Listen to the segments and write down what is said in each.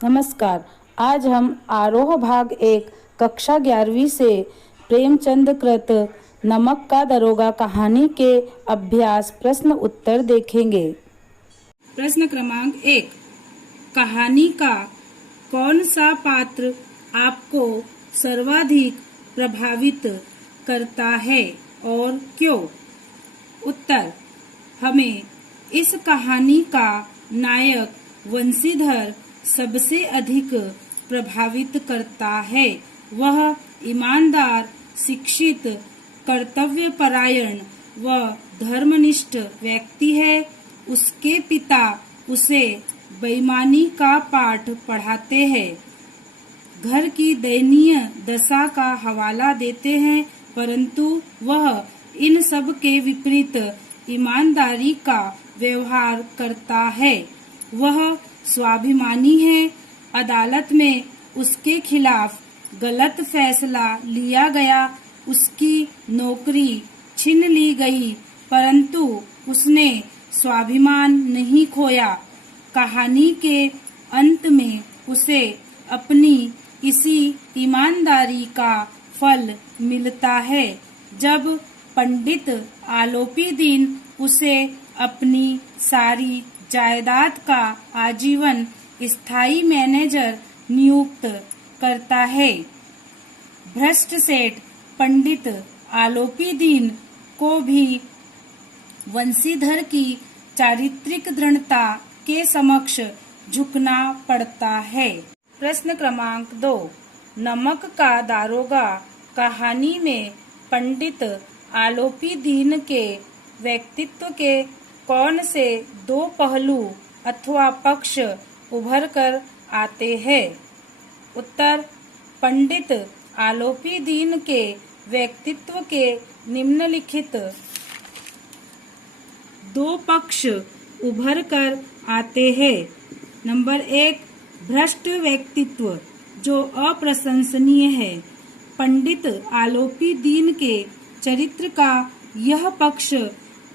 नमस्कार। आज हम आरोह भाग 1 कक्षा 11वीं से प्रेमचंद कृत नमक का दरोगा कहानी के अभ्यास प्रश्न उत्तर देखेंगे। प्रश्न क्रमांक 1। कहानी का कौन सा पात्र आपको सर्वाधिक प्रभावित करता है और क्यों? उत्तर। हमें इस कहानी का नायक वंशीधर सबसे अधिक प्रभावित करता है। वह ईमानदार, शिक्षित, कर्तव्यपरायण व धर्मनिष्ठ व्यक्ति है। उसके पिता उसे बेईमानी का पाठ पढ़ाते हैं, घर की दयनीय दशा का हवाला देते हैं, परंतु वह इन सब के विपरीत ईमानदारी का व्यवहार करता है। वह स्वाभिमानी है। अदालत में उसके खिलाफ गलत फैसला लिया गया, उसकी नौकरी छीन ली गई, परंतु उसने स्वाभिमान नहीं खोया। कहानी के अंत में उसे अपनी इसी ईमानदारी का फल मिलता है, जब पंडित आलोपीदीन उसे अपनी सारी जायदाद का आजीवन स्थायी मैनेजर नियुक्त करता है। भ्रष्ट सेठ पंडित आलोपीदीन को भी वंशीधर की चारित्रिक दृढ़ता के समक्ष झुकना पड़ता है। प्रश्न क्रमांक 2। नमक का दारोगा कहानी में पंडित आलोपीदीन के व्यक्तित्व के कौन से दो पहलू अथवा पक्ष उभर कर आते हैं? उत्तर। पंडित आलोपीदीन के व्यक्तित्व के निम्नलिखित दो पक्ष उभर कर आते हैं। नंबर 1, भ्रष्ट व्यक्तित्व जो अप्रशंसनीय है। पंडित आलोपीदीन के चरित्र का यह पक्ष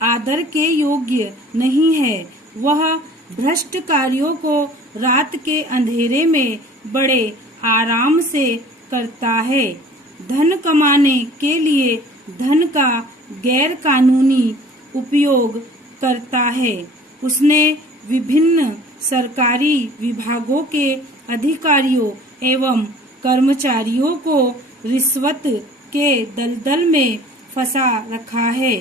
आदर के योग्य नहीं है। वह भ्रष्ट कार्यों को रात के अंधेरे में बड़े आराम से करता है। धन कमाने के लिए धन का गैर कानूनी उपयोग करता है। उसने विभिन्न सरकारी विभागों के अधिकारियों एवं कर्मचारियों को रिश्वत के दलदल में फंसा रखा है।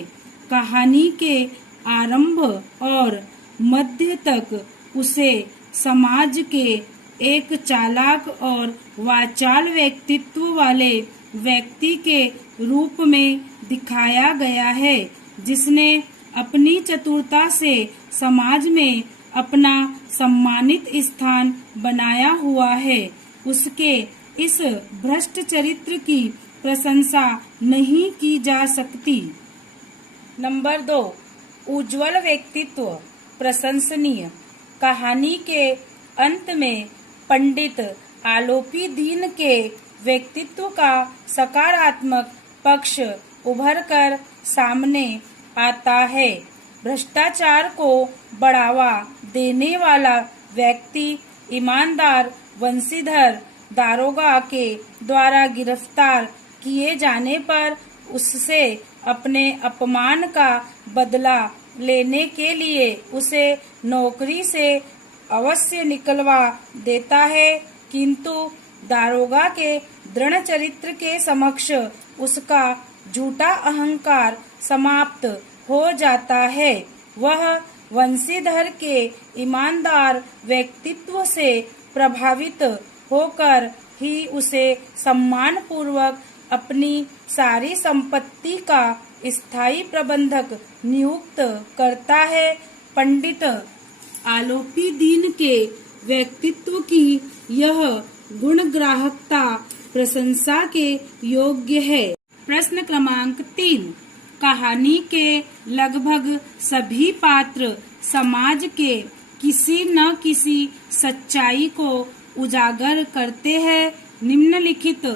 कहानी के आरंभ और मध्य तक उसे समाज के एक चालाक और वाचाल व्यक्तित्व वाले व्यक्ति के रूप में दिखाया गया है, जिसने अपनी चतुरता से समाज में अपना सम्मानित स्थान बनाया हुआ है। उसके इस भ्रष्ट चरित्र की प्रशंसा नहीं की जा सकती। नंबर 2, उज्ज्वल व्यक्तित्व प्रशंसनीय। कहानी के अंत में पंडित आलोपीदीन के व्यक्तित्व का सकारात्मक पक्ष उभर कर सामने आता है। भ्रष्टाचार को बढ़ावा देने वाला व्यक्ति ईमानदार वंशीधर दारोगा के द्वारा गिरफ्तार किए जाने पर उससे अपने अपमान का बदला लेने के लिए उसे नौकरी से अवश्य निकलवा देता है, किंतु दारोगा के दृढ़ चरित्र के समक्ष उसका झूठा अहंकार समाप्त हो जाता है। वह वंशीधर के ईमानदार व्यक्तित्व से प्रभावित होकर ही उसे सम्मान पूर्वक अपनी सारी संपत्ति का स्थायी प्रबंधक नियुक्त करता है। पंडित आलोपीदीन के व्यक्तित्व की यह गुणग्राहकता प्रशंसा के योग्य है। प्रश्न क्रमांक 3। कहानी के लगभग सभी पात्र समाज के किसी न किसी सच्चाई को उजागर करते हैं। निम्नलिखित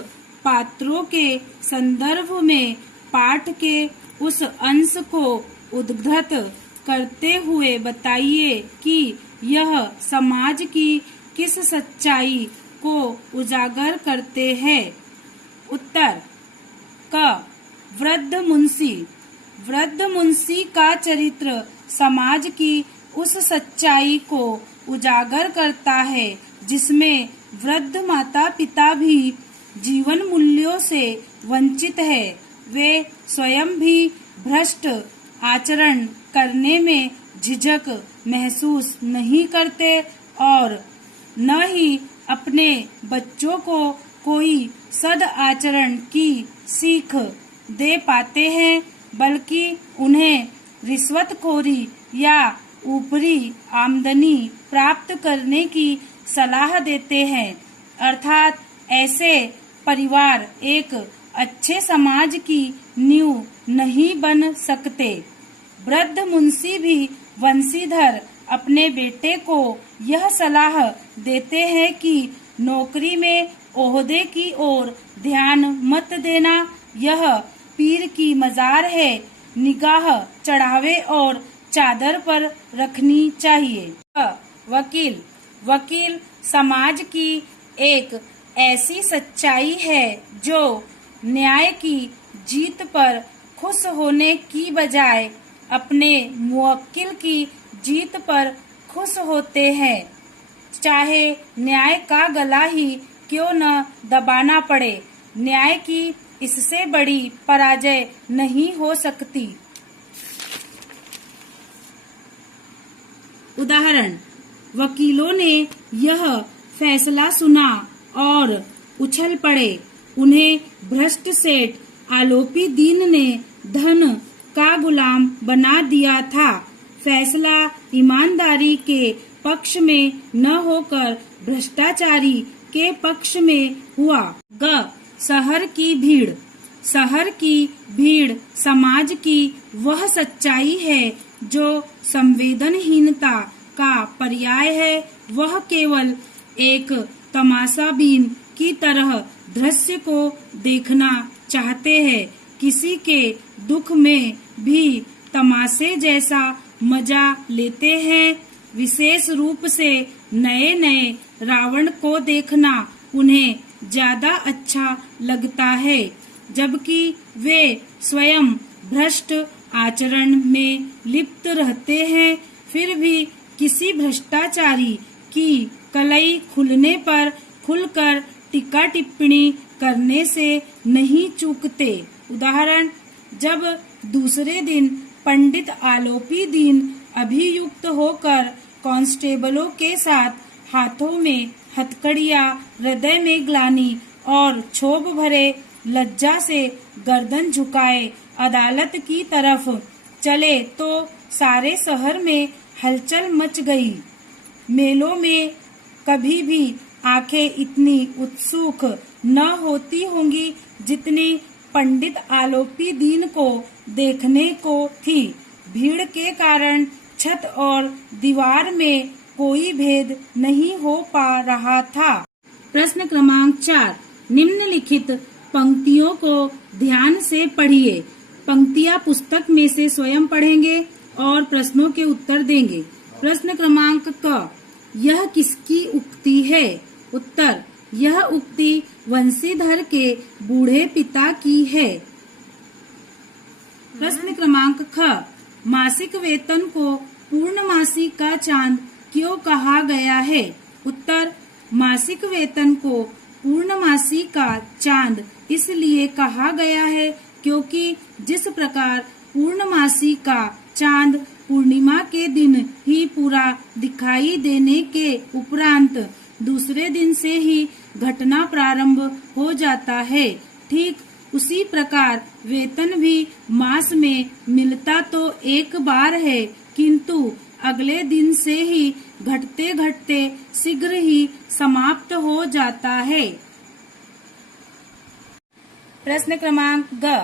पात्रों के संदर्भ में पाठ के उस अंश को उद्धृत करते हुए बताइए कि यह समाज की किस सच्चाई को उजागर करते हैं? उत्तर क वृद्ध मुंशी। वृद्ध मुंशी का चरित्र समाज की उस सच्चाई को उजागर करता है जिसमें वृद्ध माता पिता भी जीवन मूल्यों से वंचित है। वे स्वयं भी भ्रष्ट आचरण करने में झिझक महसूस नहीं करते और न ही अपने बच्चों को कोई सद आचरण की सीख दे पाते हैं, बल्कि उन्हें रिश्वतखोरी या ऊपरी आमदनी प्राप्त करने की सलाह देते हैं। अर्थात ऐसे परिवार एक अच्छे समाज की नींव नहीं बन सकते। वृद्ध मुंशी भी वंशीधर अपने बेटे को यह सलाह देते हैं कि नौकरी में ओहदे की ओर ध्यान मत देना, यह पीर की मजार है, निगाह चढ़ावे और चादर पर रखनी चाहिए। वकील। वकील समाज की एक ऐसी सच्चाई है जो न्याय की जीत पर खुश होने की बजाय अपने मुवक्किल की जीत पर खुश होते हैं, चाहे न्याय का गला ही क्यों न दबाना पड़े। न्याय की इससे बड़ी पराजय नहीं हो सकती। उदाहरण, वकीलों ने यह फैसला सुना और उछल पड़े। उन्हें भ्रष्ट सेठ आलोपी दीन ने धन का गुलाम बना दिया था। फैसला ईमानदारी के पक्ष में न होकर भ्रष्टाचारी के पक्ष में हुआ। ग शहर की भीड़। शहर की भीड़ समाज की वह सच्चाई है जो संवेदनहीनता का पर्याय है। वह केवल एक तमाशाबीन की तरह दृश्य को देखना चाहते हैं, किसी के दुख में भी तमाशे जैसा मजा लेते हैं। विशेष रूप से नए नए रावण को देखना उन्हें ज्यादा अच्छा लगता है, जबकि वे स्वयं भ्रष्ट आचरण में लिप्त रहते हैं। फिर भी किसी भ्रष्टाचारी की कलई खुलने पर खुलकर टीका टिप्पणी करने से नहीं चूकते। उदाहरण, जब दूसरे दिन पंडित आलोपी दीन अभियुक्त होकर कांस्टेबलों के साथ हाथों में हथकड़ियां, हृदय में ग्लानि और क्षोभ भरे लज्जा से गर्दन झुकाए अदालत की तरफ चले तो सारे शहर में हलचल मच गई। मेलों में कभी भी आंखें इतनी उत्सुक न होती होंगी जितनी पंडित आलोपी दीन को देखने को थी। भीड़ के कारण छत और दीवार में कोई भेद नहीं हो पा रहा था। प्रश्न क्रमांक 4, निम्नलिखित पंक्तियों को ध्यान से पढ़िए। पंक्तियां पुस्तक में से स्वयं पढ़ेंगे और प्रश्नों के उत्तर देंगे। प्रश्न क्रमांक क, यह किसकी उक्ति है? उत्तर, यह उक्ति वंशीधर के बूढ़े पिता की है। प्रश्न क्रमांक ख, मासिक वेतन को पूर्णमासी का चांद क्यों कहा गया है? उत्तर, मासिक वेतन को पूर्णमासी का चांद इसलिए कहा गया है क्योंकि जिस प्रकार पूर्णमासी का चांद पूर्णिमा के दिन ही पूरा दिखाई देने के उपरांत दूसरे दिन से ही घटना प्रारंभ हो जाता है, ठीक उसी प्रकार वेतन भी मास में मिलता तो एक बार है, किंतु अगले दिन से ही घटते घटते शीघ्र ही समाप्त हो जाता है। प्रश्न क्रमांक ग,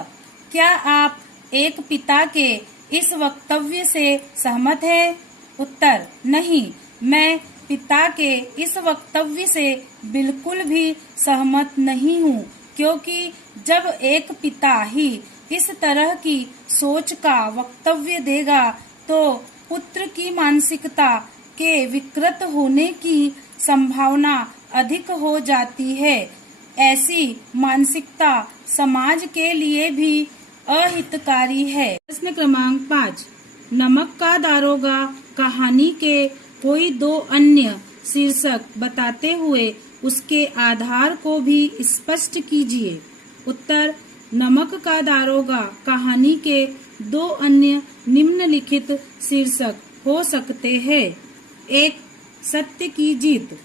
क्या आप एक पिता के इस वक्तव्य से सहमत हैं? उत्तर, नहीं, मैं पिता के इस वक्तव्य से बिल्कुल भी सहमत नहीं हूँ, क्योंकि जब एक पिता ही इस तरह की सोच का वक्तव्य देगा तो पुत्र की मानसिकता के विकृत होने की संभावना अधिक हो जाती है। ऐसी मानसिकता समाज के लिए भी अहितकारी है। प्रश्न क्रमांक 5, नमक का दारोगा कहानी के कोई दो अन्य शीर्षक बताते हुए उसके आधार को भी स्पष्ट कीजिए। उत्तर, नमक का दारोगा कहानी के दो अन्य निम्नलिखित शीर्षक हो सकते हैं। 1, सत्य की जीत।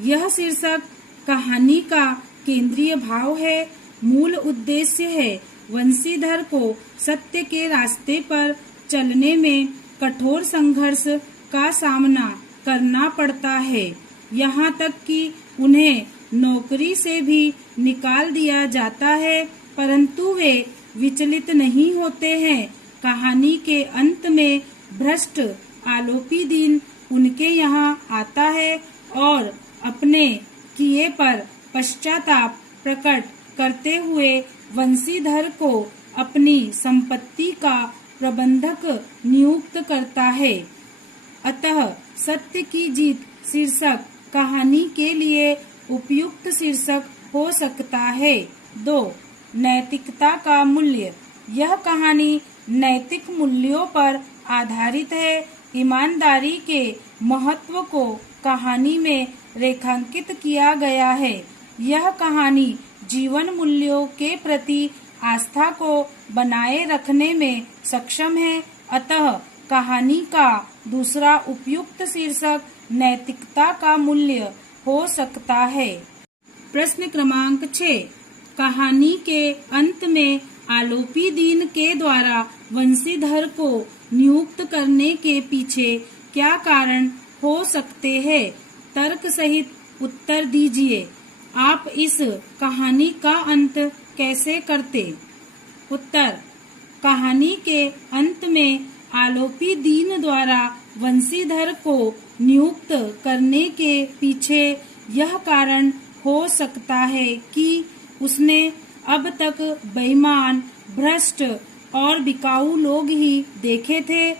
यह शीर्षक कहानी का केंद्रीय भाव है। मूल उद्देश्य है वंशीधर को सत्य के रास्ते पर चलने में कठोर संघर्ष का सामना करना पड़ता है, यहाँ तक कि उन्हें नौकरी से भी निकाल दिया जाता है, परंतु वे विचलित नहीं होते हैं। कहानी के अंत में भ्रष्ट आलोपी दीन उनके यहाँ आता है और अपने किए पर पश्चाताप प्रकट करते हुए वंशीधर को अपनी संपत्ति का प्रबंधक नियुक्त करता है। अतः सत्य की जीत शीर्षक कहानी के लिए उपयुक्त शीर्षक हो सकता है। 2, नैतिकता का मूल्य। यह कहानी नैतिक मूल्यों पर आधारित है। ईमानदारी के महत्व को कहानी में रेखांकित किया गया है। यह कहानी जीवन मूल्यों के प्रति आस्था को बनाए रखने में सक्षम है। अतः कहानी का दूसरा उपयुक्त शीर्षक नैतिकता का मूल्य हो सकता है। प्रश्न क्रमांक 6, कहानी के अंत में आलोपी दीन के द्वारा वंशीधर को नियुक्त करने के पीछे क्या कारण हो सकते हैं? तर्क सहित उत्तर दीजिए। आप इस कहानी का अंत कैसे करते? उत्तर, कहानी के अंत में आलोपी दीन द्वारा वंशीधर को नियुक्त करने के पीछे यह कारण हो सकता है कि उसने अब तक बेईमान, भ्रष्ट और बिकाऊ लोग ही देखे थे।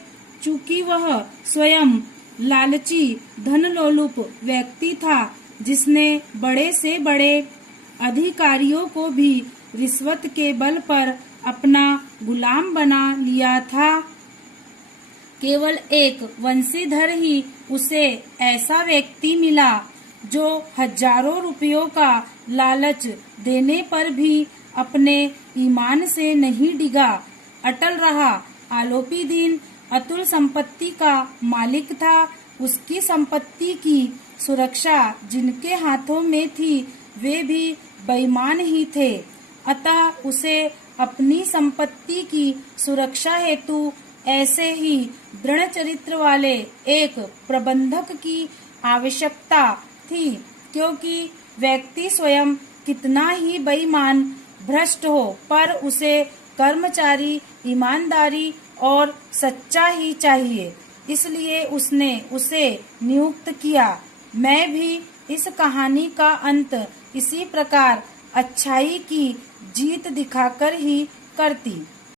चूंकि वह स्वयं लालची, धनलोलुप व्यक्ति था, जिसने बड़े से बड़े अधिकारियों को भी रिश्वत के बल पर अपना गुलाम बना लिया था। केवल एक वंशीधर ही उसे ऐसा व्यक्ति मिला जो हजारों रुपयों का लालच देने पर भी अपने ईमान से नहीं डिगा, अटल रहा। आलोपी दीन अतुल संपत्ति का मालिक था। उसकी संपत्ति की सुरक्षा जिनके हाथों में थी वे भी बेईमान ही थे। अतः उसे अपनी संपत्ति की सुरक्षा हेतु ऐसे ही दृढ़ चरित्र वाले एक प्रबंधक की आवश्यकता थी, क्योंकि व्यक्ति स्वयं कितना ही बेईमान, भ्रष्ट हो, पर उसे कर्मचारी ईमानदारी और सच्चा ही चाहिए। इसलिए उसने उसे नियुक्त किया। मैं भी इस कहानी का अंत इसी प्रकार अच्छाई की जीत दिखाकर ही करती।